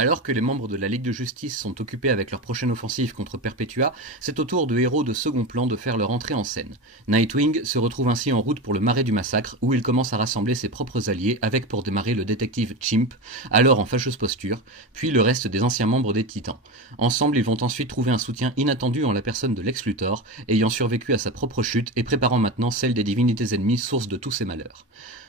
Alors que les membres de la Ligue de Justice sont occupés avec leur prochaine offensive contre Perpetua, c'est au tour de héros de second plan de faire leur entrée en scène. Nightwing se retrouve ainsi en route pour le marais du massacre, où il commence à rassembler ses propres alliés avec pour démarrer le détective Chimp, alors en fâcheuse posture, puis le reste des anciens membres des Titans. Ensemble, ils vont ensuite trouver un soutien inattendu en la personne de Lex Luthor, ayant survécu à sa propre chute et préparant maintenant celle des divinités ennemies, source de tous ses malheurs.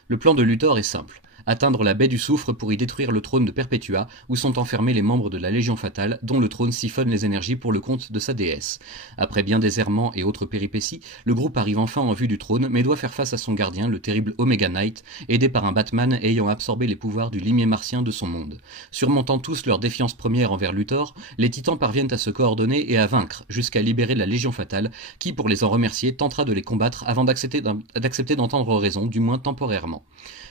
Le plan de Luthor est simple. Atteindre la baie du soufre pour y détruire le trône de Perpetua, où sont enfermés les membres de la Légion Fatale, dont le trône siphonne les énergies pour le compte de sa déesse. Après bien des errements et autres péripéties, le groupe arrive enfin en vue du trône, mais doit faire face à son gardien, le terrible Omega Knight, aidé par un Batman ayant absorbé les pouvoirs du limier martien de son monde. Surmontant tous leur défiance première envers Luthor, les Titans parviennent à se coordonner et à vaincre, jusqu'à libérer la Légion Fatale, qui, pour les en remercier, tentera de les combattre avant d'accepter d'entendre raison, du moins temporairement.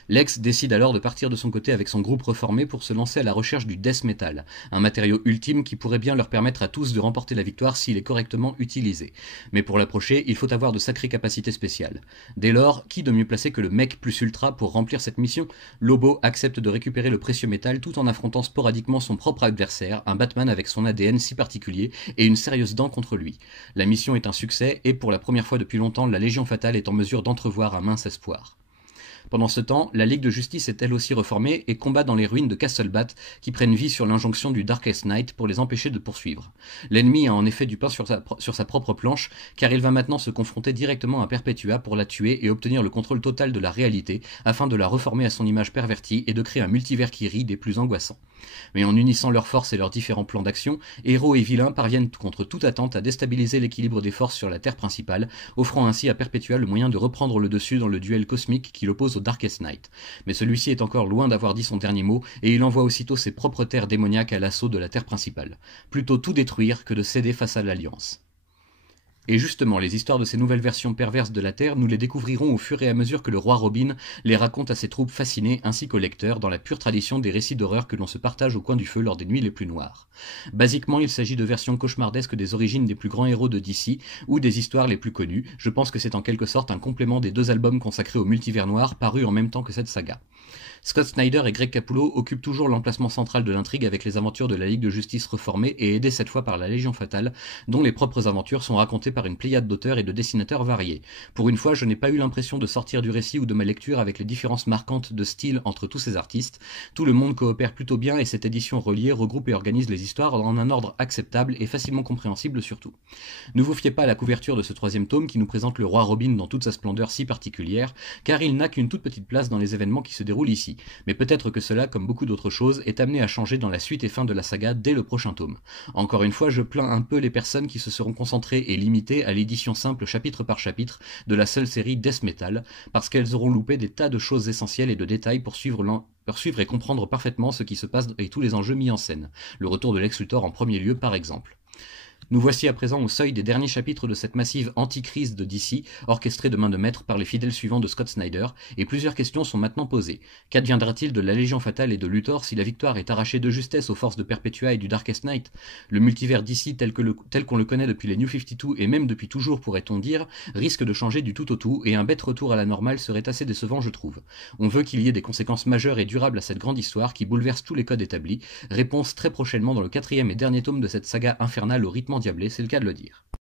Lex décide alors de partir de son côté avec son groupe reformé pour se lancer à la recherche du Death Metal, un matériau ultime qui pourrait bien leur permettre à tous de remporter la victoire s'il est correctement utilisé. Mais pour l'approcher, il faut avoir de sacrées capacités spéciales. Dès lors, qui de mieux placé que le mec plus ultra pour remplir cette mission? Lobo accepte de récupérer le précieux métal tout en affrontant sporadiquement son propre adversaire, un Batman avec son ADN si particulier et une sérieuse dent contre lui. La mission est un succès et pour la première fois depuis longtemps, la Légion Fatale est en mesure d'entrevoir un mince espoir. Pendant ce temps, la Ligue de Justice est elle aussi reformée et combat dans les ruines de Castlebat qui prennent vie sur l'injonction du Darkest Knight pour les empêcher de poursuivre. L'ennemi a en effet du pain sur sa propre planche car il va maintenant se confronter directement à Perpetua pour la tuer et obtenir le contrôle total de la réalité afin de la reformer à son image pervertie et de créer un multivers qui rit des plus angoissants. Mais en unissant leurs forces et leurs différents plans d'action, héros et vilains parviennent contre toute attente à déstabiliser l'équilibre des forces sur la Terre principale, offrant ainsi à Perpetua le moyen de reprendre le dessus dans le duel cosmique qui l'oppose au Darkest Knight. Mais celui-ci est encore loin d'avoir dit son dernier mot et il envoie aussitôt ses propres terres démoniaques à l'assaut de la Terre principale. Plutôt tout détruire que de céder face à l'Alliance. Et justement, les histoires de ces nouvelles versions perverses de la Terre, nous les découvrirons au fur et à mesure que le roi Robin les raconte à ses troupes fascinées ainsi qu'aux lecteurs dans la pure tradition des récits d'horreur que l'on se partage au coin du feu lors des nuits les plus noires. Basiquement, il s'agit de versions cauchemardesques des origines des plus grands héros de DC ou des histoires les plus connues. Je pense que c'est en quelque sorte un complément des 2 albums consacrés au multivers noir parus en même temps que cette saga. Scott Snyder et Greg Capullo occupent toujours l'emplacement central de l'intrigue avec les aventures de la Ligue de Justice reformée et aidée cette fois par la Légion Fatale, dont les propres aventures sont racontées par une pléiade d'auteurs et de dessinateurs variés. Pour une fois, je n'ai pas eu l'impression de sortir du récit ou de ma lecture avec les différences marquantes de style entre tous ces artistes. Tout le monde coopère plutôt bien et cette édition reliée regroupe et organise les histoires en un ordre acceptable et facilement compréhensible surtout. Ne vous fiez pas à la couverture de ce 3e tome qui nous présente le roi Robin dans toute sa splendeur si particulière, car il n'a qu'une toute petite place dans les événements qui se déroulent ici. Mais peut-être que cela, comme beaucoup d'autres choses, est amené à changer dans la suite et fin de la saga dès le prochain tome. Encore une fois, je plains un peu les personnes qui se seront concentrées et limitées à l'édition simple chapitre par chapitre de la seule série Death Metal, parce qu'elles auront loupé des tas de choses essentielles et de détails pour suivre et comprendre parfaitement ce qui se passe et tous les enjeux mis en scène. Le retour de Lex Luthor en premier lieu par exemple. Nous voici à présent au seuil des derniers chapitres de cette massive anticrise de DC, orchestrée de main de maître par les fidèles suivants de Scott Snyder, et plusieurs questions sont maintenant posées. Qu'adviendra-t-il de la Légion Fatale et de Luthor si la victoire est arrachée de justesse aux forces de Perpetua et du Darkest Knight? Le multivers DC tel qu'on le connaît depuis les New 52 et même depuis toujours pourrait-on dire, risque de changer du tout au tout, et un bête retour à la normale serait assez décevant je trouve. On veut qu'il y ait des conséquences majeures et durables à cette grande histoire qui bouleverse tous les codes établis, réponse très prochainement dans le 4e et dernier tome de cette saga infernale au rythme endiablé, c'est le cas de le dire.